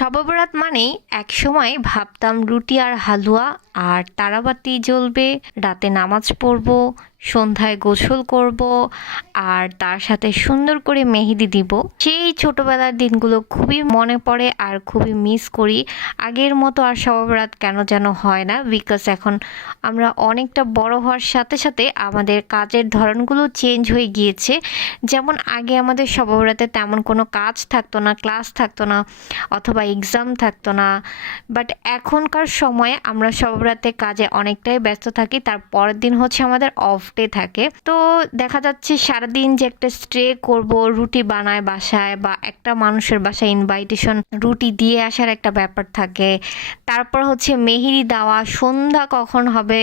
শবে বরাত মানেই একসময় ভাবতাম রুটি আর হালুয়া আর তারাবাতি জ্বলবে, রাতে নামাজ পড়বো, সন্ধ্যায় গোসল করব আর তার সাথে সুন্দর করে মেহেদি দিব। সেই ছোটবেলার দিনগুলো খুবই মনে পড়ে আর খুবই মিস করি। আগের মতো আর শবে বরাত কেন যেন হয় না, বিকজ এখন আমরা অনেকটা বড় হওয়ার সাথে সাথে আমাদের কাজের ধরনগুলো চেঞ্জ হয়ে গিয়েছে। যেমন আগে আমাদের শবে বরাতে তেমন কোনো কাজ থাকতো না, ক্লাস থাকতো না অথবা এক্সাম থাকতো না। বাট এখনকার সময়ে আমরা শবে বরাতে কাজে অনেকটাই ব্যস্ত থাকি, তার পরের দিন হচ্ছে আমাদের অফ ডে থাকে। তো দেখা যাচ্ছে সারাদিন যে একটা স্টে করব, রুটি বানায় বাসায় বা একটা মানুষের বাসায় ইনভাইটেশন রুটি দিয়ে আসার একটা ব্যাপার থাকে। তারপর হচ্ছে মেহেদি দেওয়া, সন্ধ্যা কখন হবে,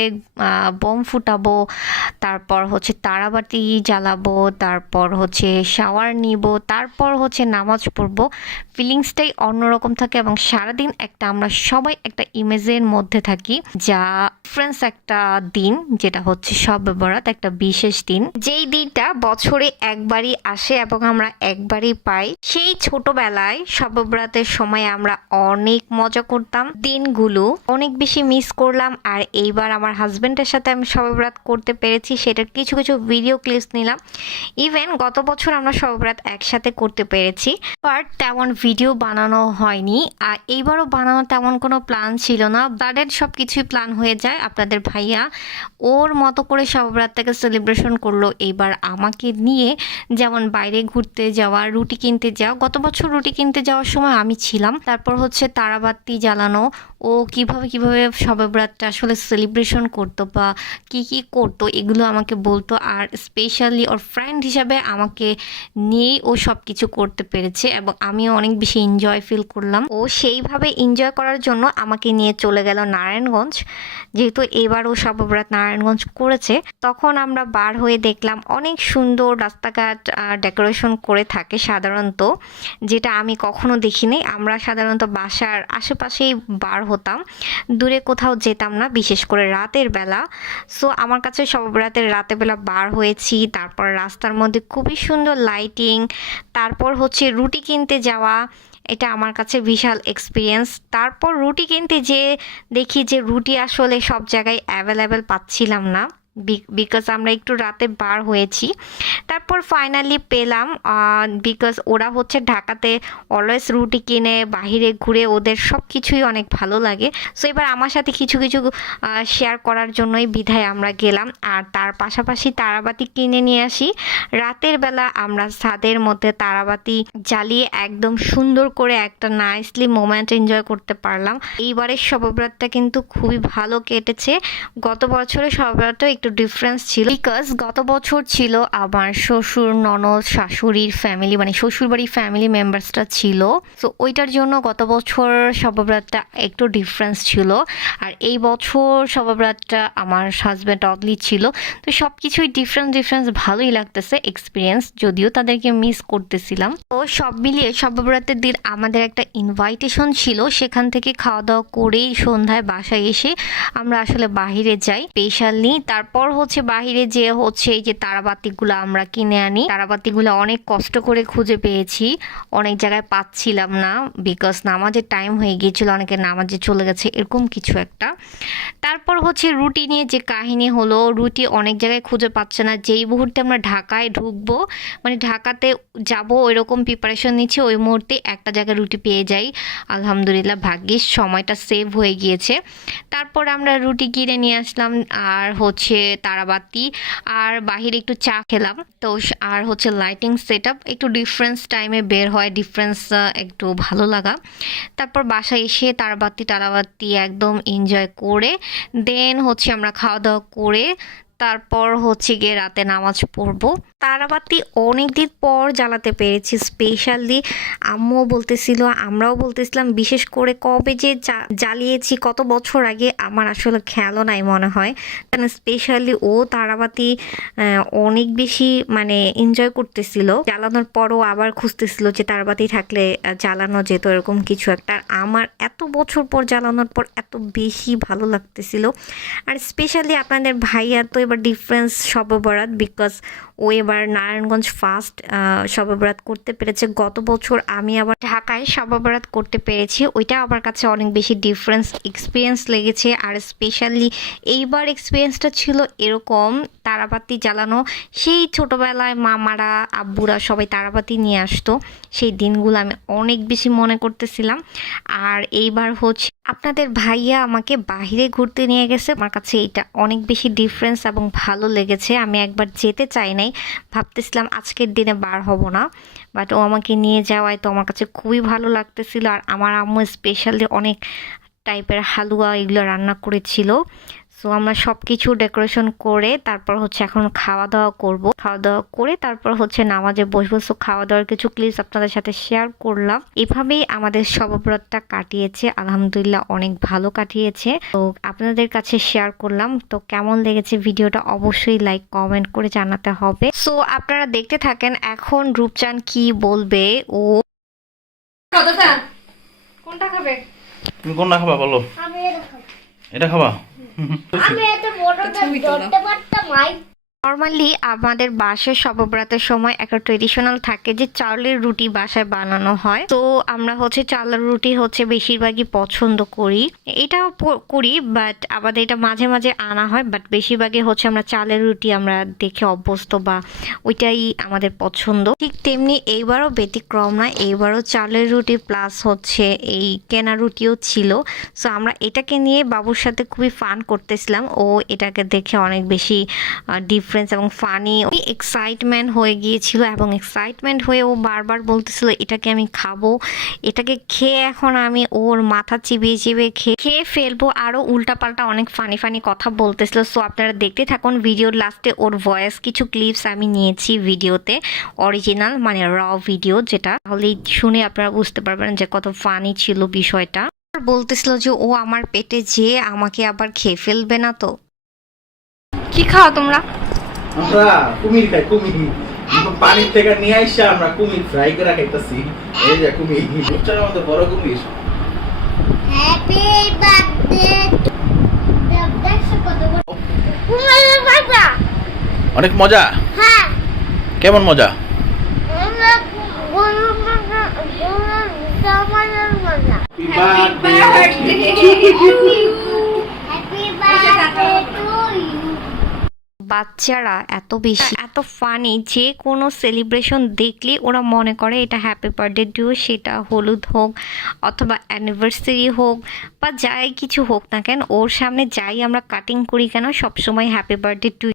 বোম ফুটাবো, তারপর হচ্ছে তারাবাতি জ্বালাবো, তারপর হচ্ছে শাওয়ার নিব, তারপর হচ্ছে নামাজ পড়বো। ফিলিংসটাই অন্যরকম থাকে এবং সারাদিন একটা আমরা সবাই একটা ইমেজের মধ্যে থাকি, যা ডিফারেন্স একটা দিন, যেটা হচ্ছে শবে বরাত, একটা বিশেষ দিন, যেই দিনটা বছরে একবারই আসে এবং আমরা একবারই পাই। সেই ছোটবেলায় শবে বরাতের সময় আমরা অনেক মজা করতাম, দিনগুলো অনেক বেশি মিস করলাম। আর এইবার আমার হাজবেন্ডের সাথে আমি শবে বরাত করতে পেরেছি, সেটার কিছু কিছু ভিডিও ক্লিপস নিলাম। ইভেন গত বছর আমরা শবে বরাত একসাথে করতে পেরেছি, বাট তেমন ভিডিও বানানো হয়নি। আর এইবারও বানানো তেমন কোনো প্ল্যান ছিল না, বাডের সব কিছুই প্ল্যান হয়ে যায়। আপনাদের ভাইয়া ওর মতো করে শবে বরাতটাকে সেলিব্রেশন করলো এইবার আমাকে নিয়ে, যেমন বাইরে ঘুরতে যাওয়া, রুটি কিনতে যাওয়া। গত বছর রুটি কিনতে যাওয়ার সময় আমি ছিলাম। তারপর হচ্ছে তারাবাতি জ্বালানো, ও কিভাবে কিভাবে শবে বরাতটা আসলে সেলিব্রেশন করতো বা কি কি করতো এগুলো আমাকে বলতো। আর স্পেশালি ওর ফ্রেন্ড হিসাবে আমাকে নিয়েই ও সব কিছু করতে পেরেছে এবং আমিও অনেক বেশি এনজয় ফিল করলাম। ও সেইভাবে এনজয় করার জন্য আমাকে নিয়ে চলে গেল নারায়ণগঞ্জ। যেহেতু এবার ও শবে বরাত নারায়ণগঞ্জ করেছে, তখন আমরা বার হয়ে দেখলাম অনেক সুন্দর রাস্তাঘাট ডেকোরেশন করে থাকে সাধারণত, যেটা আমি কখনো দেখিনি। আমরা সাধারণত বাসার আশেপাশেই বার হতাম, দূরে কোথাও যেতাম না, বিশেষ করে রাতের বেলা। সো আমার কাছে শবে বরাতের রাতের বেলা বার হয়েছি, তারপর রাস্তার মধ্যে খুবই সুন্দর লাইটিং, তারপর হচ্ছে রুটি কিনতে যাওয়া, এটা আমার কাছে বিশাল এক্সপিরিয়েন্স। তারপর রুটি কিনতে যেয়ে দেখি যে রুটি আসলে সব জায়গায় অ্যাভেলেবেল পাচ্ছিলাম না, বিকজ আমরা একটু রাতে বার হয়েছি। তারপর ফাইনালি পেলাম, বিকজ ওরা হচ্ছে ঢাকাতে অলওয়েজ রুটি কিনে বাহিরে ঘুরে, ওদের সব কিছুই অনেক ভালো লাগে। সো এবার আমার সাথে কিছু কিছু শেয়ার করার জন্যই বিধায় আমরা গেলাম। আর তার পাশাপাশি তারাবাতি কিনে নিয়ে আসি। রাতের বেলা আমরা ছাদের মধ্যে তারাবাতি জ্বালিয়ে একদম সুন্দর করে একটা নাইসলি মোমেন্ট এনজয় করতে পারলাম। এইবারের শবে বরাতটা কিন্তু খুবই ভালো কেটেছে। গত বছরের শবে বরাতটা একটু ডিফারেন্স ছিল, বিকজ গত বছর ছিল আমার শ্বশুর, ননদ, শাশুড়ির ফ্যামিলি, মানে শ্বশুরবাড়ির ফ্যামিলি মেম্বার্সটা ছিল। সো ওইটার জন্য গত বছর শবে বরাতটা একটু ডিফারেন্স ছিল। আর এই বছর শবে বরাতটা আমার হাজব্যান্ড অদলি ছিল। তো সব কিছুই ডিফারেন্স ভালোই লাগতেছে এক্সপিরিয়েন্স, যদিও তাদেরকে মিস করতেছিলাম। তো সব মিলিয়ে শবে বরাতের দিন আমাদের একটা ইনভাইটেশন ছিল, সেখান থেকে খাওয়া দাওয়া করেই সন্ধ্যায় বাসায় এসে আমরা আসলে বাহিরে যাই স্পেশালি। তারপর হচ্ছে বাহিরে যে হচ্ছে এই যে তারাবাতিগুলো আমরা কিনে আনি, তারাবাতিগুলো অনেক কষ্ট করে খুঁজে পেয়েছি, অনেক জায়গায় পাচ্ছিলাম না, বিকজ নামাজের টাইম হয়ে গিয়েছিল, অনেকে নামাজে চলে গেছে, এরকম কিছু একটা। তারপর হচ্ছে রুটি নিয়ে যে কাহিনী হলো, রুটি অনেক জায়গায় খুঁজে পাচ্ছে না। যেই মুহূর্তে আমরা ঢাকায় ঢুকবো, মানে ঢাকাতে যাব ওইরকম প্রিপারেশন নিচ্ছি, ওই মুহূর্তে একটা জায়গায় রুটি পেয়ে যাই। আলহামদুলিল্লাহ, ভাগ্যিস সময়টা সেভ হয়ে গিয়েছে। তারপর আমরা রুটি কিনে নিয়ে আসলাম আর হচ্ছে তারাবাতি, আর বাহিরে একটু চা খেলাম। তো আর হচ্ছে লাইটিং সেট আপ একটু ডিফারেন্স টাইমে বের হয়, ডিফারেন্স একটু ভালো লাগা। তারপর বাসায় এসে তারাবাতি একদম এনজয় করে দেন হচ্ছে আমরা খাওয়া দাওয়া করে তারপর হচ্ছে গিয়ে রাতে নামাজ পড়বো। তারাবাতি অনেক দিন পর জ্বালাতে পেরেছি, স্পেশালি আম্মুও বলতেছিল, আমরাও বলতেছিলাম, বিশেষ করে কবে যে জ্বালিয়েছি কত বছর আগে আমার আসলে খেয়ালও নাই মনে হয়। স্পেশালি ও তারাবাতি অনেক বেশি মানে এনজয় করতেছিল, জ্বালানোর পরও আবার খুঁজতেছিল যে তারাবাতি থাকলে জ্বালানো যেত, এরকম কিছু একটা। আমার এত বছর পর জ্বালানোর পর এত বেশি ভালো লাগতেছিল। আর স্পেশালি আপনাদের ভাইয়া তো এবার ডিফারেন্স শবে বরাত, বিকজ ও এবার নারায়ণগঞ্জ ফার্স্ট শবে বরাত করতে পেরেছে। গত বছর আমি আবার ঢাকায় শবে বরাত করতে পেরেছি, ওইটা আমার কাছে অনেক বেশি ডিফারেন্স এক্সপিরিয়েন্স লেগেছে। আর স্পেশালি এইবার এক্সপিরিয়েন্সটা ছিল এরকম, তারাবাতি জ্বালানো। সেই ছোটোবেলায় মামারা আব্বুরা সবাই তারাবাতি নিয়ে আসতো, সেই দিনগুলো আমি অনেক বেশি মনে করতেছিলাম। আর এইবার হচ্ছে আপনাদের ভাইয়া আমাকে বাহিরে ঘুরতে নিয়ে গেছে, আমার কাছে এটা অনেক বেশি ডিফারেন্স এবং ভালো লেগেছে। আমি একবার যেতে চাই নাই, ভাবতেছিলাম আজকের দিনে বার হব না, বাট ও আমাকে নিয়ে যাওয়ায় তো আমার কাছে খুবই ভালো লাগতেছিল। আর আমার আম্মু স্পেশালি অনেক টাইপের হালুয়া এগুলো রান্না করেছিল। সো আমরা সব কিছু ডেকোরেশন করে তারপর হচ্ছে এখন খাওয়া দাওয়া করব, খাওয়া দাওয়া করে তারপর হচ্ছে নামাজে বসবো। সো খাওয়া দাওয়ার কিছু ক্লিপস আপনাদের সাথে শেয়ার করলাম। এভাবেই আমাদের শবে বরাতটা কাটিয়েছে, আলহামদুলিল্লাহ অনেক ভালো কাটিয়েছে। তো আপনাদের কাছে শেয়ার করলাম। তো কেমন লেগেছে ভিডিওটা অবশ্যই লাইক কমেন্ট করে জানাতে হবে। সো আপনারা দেখতে থাকেন এখন রূপচান কি বলবে। ও কোনটা খাবে? তুমি কোনটা খাবা বলো? আমি এটা খাবো। এটা খাবা? আমি এত বড়টা ধরতে পারতাম ভাই। নর্মালি আমাদের বাসায় শবে বরাতের সময় একটা ট্রেডিশনাল থাকে যে চাউলের রুটি বাসায় বানানো হয়। তো আমরা হচ্ছে চাউলের রুটি হচ্ছে বেশিরভাগই পছন্দ করি, এটাও করি, বাট আমাদের এটা মাঝে মাঝে আনা হয়। বাট বেশিরভাগই হচ্ছে আমরা চালের রুটি আমরা দেখে অভ্যস্ত, বা ওইটাই আমাদের পছন্দ। ঠিক তেমনি এইবারও ব্যতিক্রম না, এইবারও চালের রুটি প্লাস হচ্ছে এই কেনা রুটিও ছিল। সো আমরা এটাকে নিয়ে বাবুর সাথে খুবই ফান করতেছিলাম। ও এটাকে দেখে অনেক বেশি ডিফারেন্স এবং ফানি এক্সাইটমেন্ট হয়ে গিয়েছিল, এবং এক্সাইটমেন্ট হয়ে ও বারবার বলতেছিল এটাকে আমি খাবো, এটাকে খেয়ে এখন আমি ওর মাথা চিবিয়ে চিবিয়ে খেয়ে ফেলবো। আরও উল্টাপাল্টা অনেক ফানি ফানি কথা বলতেছিল। সো আপনারা দেখতে থাকুন ভিডিওর লাস্টে ওর ভয়েস কিছু ক্লিপস আমি নিয়েছি ভিডিওতে, অরিজিনাল মানে র ভিডিও, যেটা তাহলেই শুনে আপনারা বুঝতে পারবেন যে কত ফানি ছিল বিষয়টা। বলতেছিল যে ও আমার পেটে যেয়ে আমাকে আবার খেয়ে ফেলবে না। তো কি খাও তোমরা? আমরা কুমির খাই, কুমির পানির থেকে নিয়ে আইসা আমরা কুমির ফ্রাই করে খাইতেছি। এই যে কুমির, রূপচাঁদের মতো বড় কুমির। হ্যাপি বার্থডে দেখছো কত বড় কুমিরের বাচ্চা। অনেক মজা। হ্যাঁ কেমন মজা? আমরা গরু মাথা জামানের মজা। Happy birthday happy birthday to you. বাচ্চারা এত বেশি এত ফানি, যে কোনো সেলিব্রেশন দেখলে ওরা মনে করে এটা হ্যাপি বার্থডে টু, সেটা হলুদ হোক অথবা অ্যানিভার্সারি হোক বা যাই কিছু হোক না কেন, ওর সামনে যাই আমরা কাটিং করি কেন সবসময় হ্যাপি বার্থডে টু